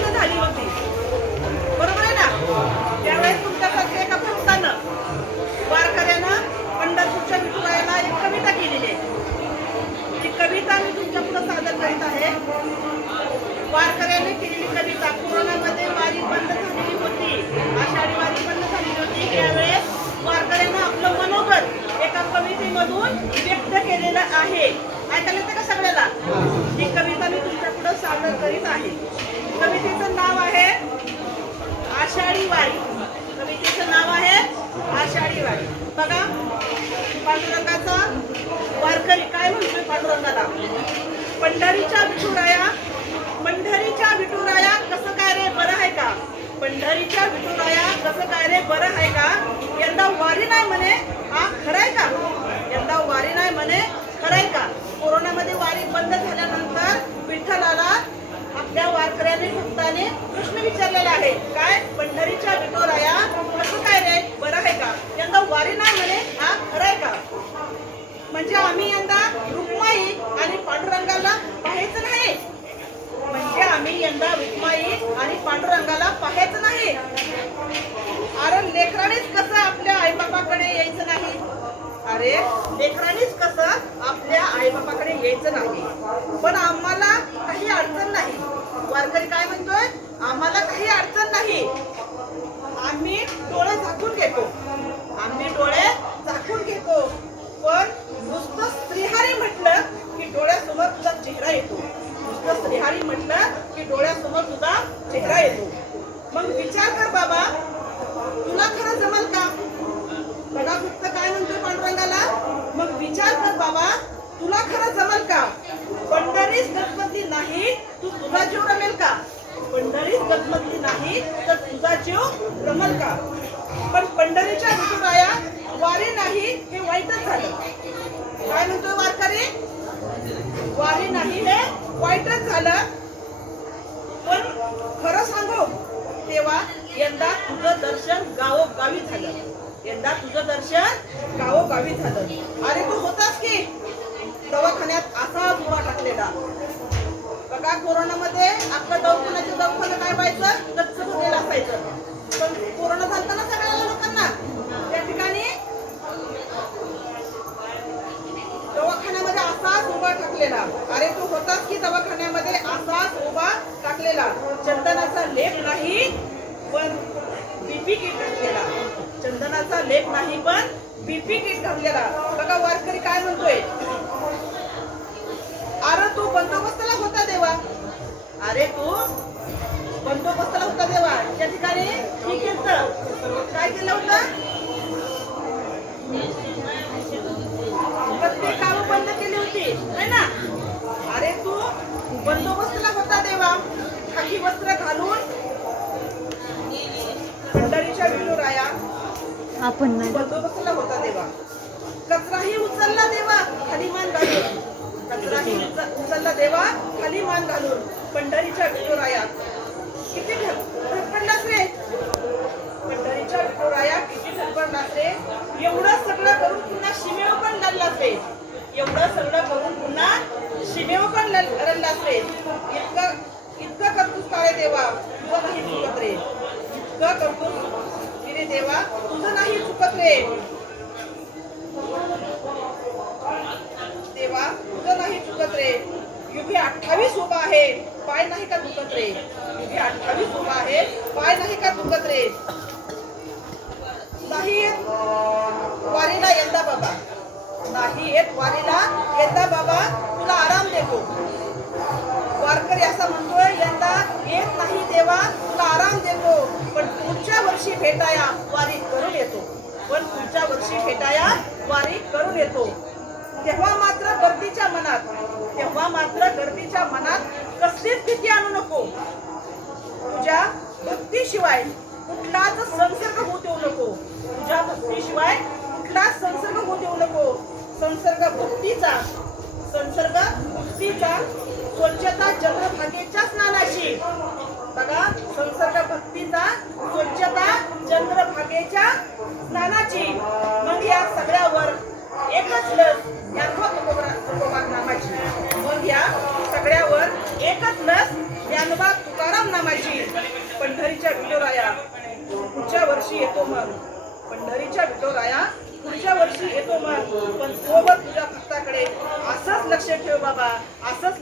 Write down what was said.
बंद झाली होती. बरोबर आहे ना? त्यावेळेस तुमच्या एका भक्तानं वारकऱ्यानं पंढरपूरच्या विठुरायाला एक कविता केलेली आहे. ती कविता मी तुमच्यापुढे सादर करीत आहे. वारकऱ्याने केलेली कविता कोरोनामध्ये वारी बंद झालेली होती. आषाढी वारी बंद झालेली होती. त्यावेळेस वारकऱ्यानं आपलं मनोगत एका कवितेमधून व्यक्त केलेलं आहे. ऐकायला का सगळ्याला? ही कविता मी तुमच्या पुढं सादर करीत आहे. कमितीचं नाव आहे आषाढी वारी कवितेचं नाव आहे आषाढी वारी बघा पांडुरंगाचा वारकरी काय म्हणतोय पांडुरंगाला? पंढरीच्या विठुराया पंढरीच्या विठुराया कसं काय रे बरं आहे का? पंढरीच्या विठुराया कसं काय रे बरं आहे का? यंदा वारी नाही म्हणे. हा खरंय का? यंदा वारी नाही म्हणे. खरंय का? कोरोनामध्ये वारी बंद झाल्यानंतर विठ्ठलाला वारकऱ्याने प्रश्न विचारलेला आहे. काय? पंढरीच्या विठोराया? कसं काय रे? बरं आहे का? यंदा वारी नाही म्हणे. हा खरं आहे का? म्हणजे आम्ही यंदा रुक्माई आणि पांडुरंगाला पाहायचं नाही. म्हणजे आम्ही यंदा रुक्माई आणि पांडुरंगाला पाहायचं नाही. अरे लेकरानेच कसं आपल्या आईबापाकडे यायचं नाही? अरे लेकरानेच कसं आपल्या आईबापाकडे यायचं नाही? पण आम्हाला काही अडचण नाही. वारकरी काय म्हणतोय? आम्हाला काही अडचण नाही. आम्ही डोळे झाकून घेतो. आम्ही डोळे झाकून घेतो. पण नुसतं स्त्रीहारी म्हटलं की डोळ्यासमोर तुझा चेहरा येतो. नुसतं स्त्रीहारी म्हटलं की डोळ्यासमोर तुझा चेहरा येतो. मग विचार कर बाबा तुला खरं जमल का? बघा काय म्हणतोय पांडुरंगाला. मग विचार कर बाबा तुला खरं जमल का? पंढरीस गणपती नाही तू तुझा जीव रमेल का? पंढरीत गणपती नाही तर तुझा जीव रमल का? पण पंढरीच्या विठुराया वारी नाही हे वाईटच झालं. काय म्हणतोय वारकरी? वारी नाही हे वाईटच झालं. पण खरं सांगू तेव्हा यंदा तुझं दर्शन गावोगावी झालं. यंदा तुझं दर्शन गावोगावी झालं. अरे तू होतास की? दवाखान्यात असा दुवा टाकलेला. का कोरोनामध्ये आपलं दवाखान्याचं दवाखानं काय व्हायचं? गच्च भरलेलं असायचं. पण कोरोना झालता ना सगळ्या लोकांना? त्या ठिकाणी दवाखान्यामध्ये असाच उभा टाकलेला. अरे तो होताच की दवाखान्यामध्ये असाच उभा टाकलेला. चंदनाचा लेप नाही पण बीपी किट टाकलेला चंदनाचा लेप नाही पण बीपी किट टाकलेला बघा वारकरी काय म्हणतोय? अरे तू बंदोबस्ताला होता देवा. अरे तू बंदोबस्ताला होता देवा. त्या ठिकाणी ठीक केलं काय केलं होतं? प्रत्येक कामं बंद केली होती. है ना? अरे तू बंदोबस्तला होता देवा. खाकी वस्त्र घालून पंढरीच्या आपण बंदोबस्तला होता देवा. कचराही उचलला देवा खाली मान घालून कचराही उच- उचलला देवा खाली मान घालून पंढरीच्या विठुराया किती धडपडलास रे? पंढरीच्या विठुराया किती धडपडलास रे? एवढं सगळं करून पुन्हा शिमेव पण लढलास रे. एवढं सगळं करून पुन्हा शिमेव पण लढ- रडलास रे. इतकं इतकं करतोस काळे देवा? तुझं नाही चुकत रे. इतकं करतोस. तिने देवा तुझं नाही चुकत रे देवा तुझं नाही चुकत रे युगी अठ्ठावीस उभा आहे. पाय नाही का दुखत रे? युगी अठ्ठावीस उभा आहे. पाय नाही का दुखत रे? नाही येत वारीला यंदा बाबा. नाही येत वारीला यंदा बाबा. तुला आराम देतो. वारकरी असा म्हणतोय यंदा येत नाही देवा तुला आराम देतो. पण पुढच्या वर्षी भेटाया वारी करून येतो. पण पुढच्या वर्षी भेटाया वारी करून येतो. तेव्हा मात्र गर्दीच्या मनात तेव्हा मात्र गर्दीच्या मनात कसलीच भीती आणू नको. तुझ्या भक्तीशिवाय कुठलाच संसर्ग होऊ देऊ नको. तुझ्या भक्तीशिवाय कुठलाच संसर्ग होऊ देऊ नको. संसर्ग भक्तीचा संसर्ग भक्तीचा स्वच्छता चंद्रभागेच्या स्नानाची. बघा संसर्ग भक्तीचा स्वच्छता चंद्रभागेच्या स्नानाची. मग या सगळ्यावर एकच लस या तुकोबा नामाची या सगळ्यावर एकच लस ज्ञानोबा तुकाराम नामाची पंढरीच्या विठोराया. पुढच्या वर्षी येतो मग. पंढरीच्या विठोराया पुढच्या वर्षी येतो मग. पण सोबत तुझ्या भक्ताकडे असंच लक्ष ठेव बाबा असंच